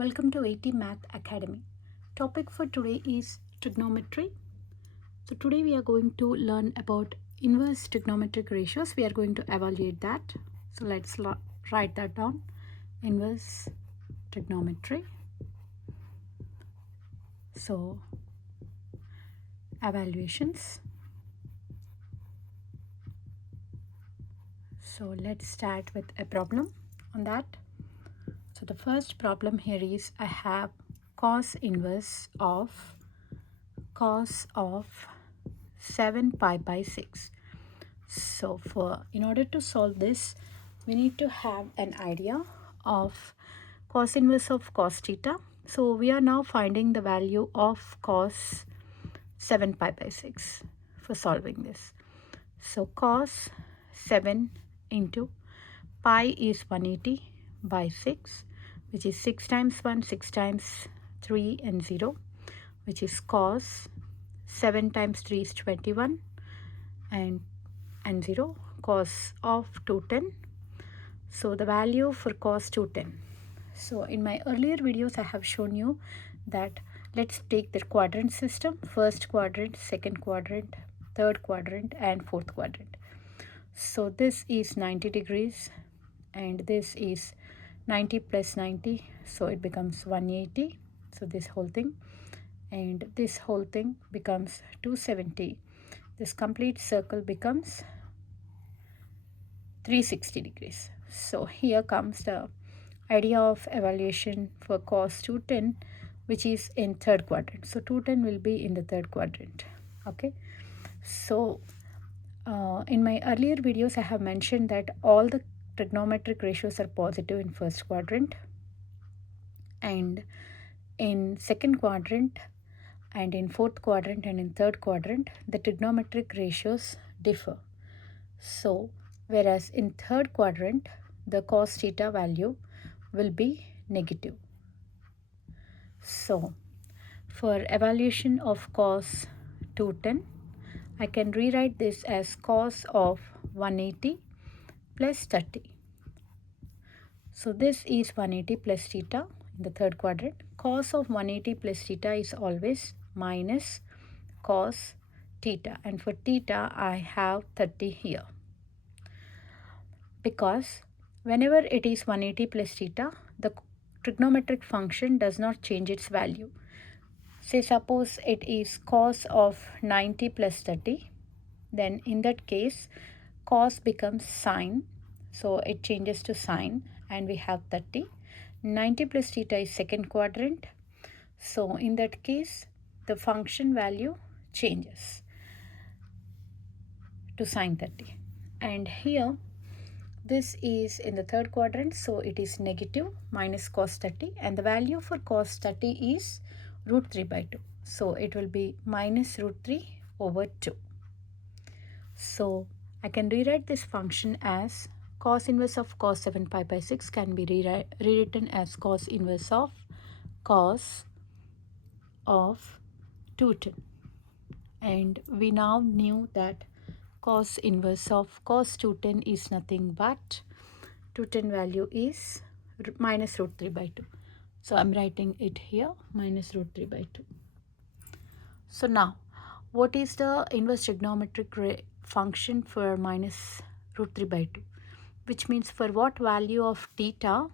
Welcome to 80 Math Academy. Topic for today is trigonometry. So today we are going to learn about inverse trigonometric ratios. We are going to evaluate that. So let's write that down. Inverse trigonometry. So evaluations. So let's start with a problem on that. So the first problem here is I have cos inverse of 7 pi by 6. So in order to solve this, we need to have an idea of cos inverse of cos theta. So we are now finding the value of cos 7 pi by 6 for solving this. So cos 7 into pi is 180 by 6, which is 6 times 1, 6 times 3 and 0, which is cos 7 times 3 is 21 and 0, cos of 210. So the value for cos 210. So in my earlier videos I have shown you that let's take the quadrant system: first quadrant, second quadrant, third quadrant and fourth quadrant. So this is 90 degrees and this is 90 plus 90, so it becomes 180. So this whole thing, and this whole thing becomes 270. This complete circle becomes 360 degrees. So here comes the idea of evaluation for cos 210, which is in third quadrant. So 210 will be in the third quadrant. Okay, so in my earlier videos I have mentioned that all the trigonometric ratios are positive in first quadrant, and in second quadrant and in fourth quadrant and in third quadrant the trigonometric ratios differ. So whereas in third quadrant the cos theta value will be negative. So for evaluation of cos 210, I can rewrite this as cos of 180 plus 30. So this is 180 plus theta in the third quadrant. Cos of 180 plus theta is always minus cos theta, and for theta I have 30 here, because whenever it is 180 plus theta, the trigonometric function does not change its value. Say suppose it is cos of 90 plus 30, then in that case cos becomes sine, so it changes to sine and we have 30. 90 plus theta is second quadrant, so in that case the function value changes to sine 30. And here this is in the third quadrant, so it is negative minus cos 30, and the value for cos 30 is root 3 by 2. So it will be minus root 3 over 2. So I can rewrite this function as cos inverse of cos 7 pi by 6 can be rewritten as cos inverse of cos of 210. And we now knew that cos inverse of cos 210 is nothing but 210 value is minus root 3 by 2. So I'm writing it here, minus root 3 by 2. So now what is the inverse trigonometric function for minus root 3 by 2? Which means for what value of theta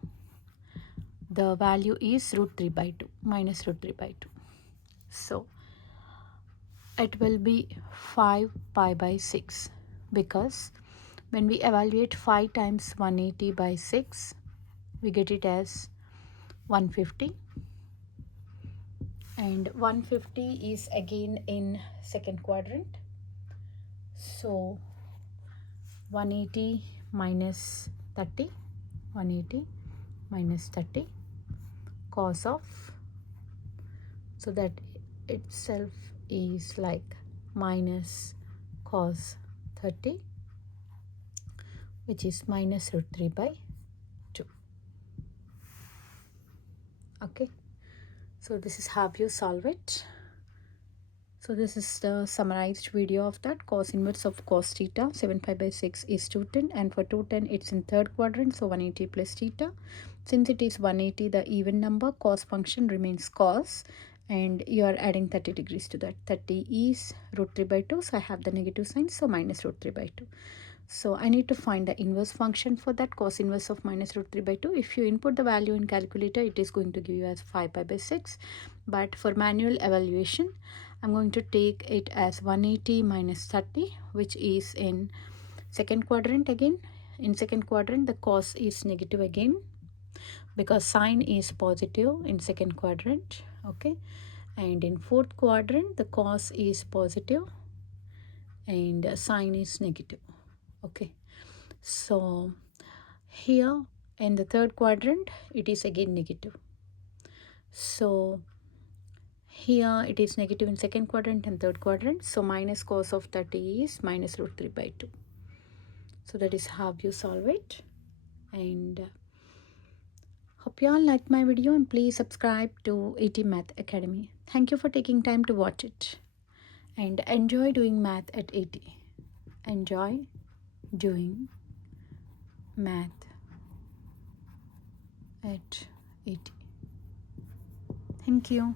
the value is root 3 by 2, minus root 3 by 2. So it will be 5 pi by 6, because when we evaluate 5 times 180 by 6, we get it as 150, and 150 is again in second quadrant. So 180 minus 30, 180 minus 30 cos of, so that itself is like minus cos 30, which is minus root 3 by 2. Okay, so this is how you solve it. So this is the summarized video of that. Cos inverse of cos theta 7 pi by 6 is 210, and for 210 it's in third quadrant, so 180 plus theta. Since it is 180, the even number, cos function remains cos, and you are adding 30 degrees to that. 30 is root 3 by 2, so I have the negative sign, so minus root 3 by 2. So I need to find the inverse function for that. Cos inverse of minus root 3 by 2. If you input the value in calculator, it is going to give you as 5 pi by 6. But for manual evaluation, I'm going to take it as 180 minus 30, which is in second quadrant again. In second quadrant, the cos is negative again, because sine is positive in second quadrant. Okay. And in fourth quadrant, the cos is positive and sine is negative. Okay, so here in the third quadrant it is again negative, so here it is negative in second quadrant and third quadrant, so minus cos of 30 is minus root 3 by 2. So that is how you solve it, and hope you all liked my video, and please subscribe to AT Math Academy. Thank you for taking time to watch it, and enjoy doing math at AT. Enjoy doing math at AT. Thank you.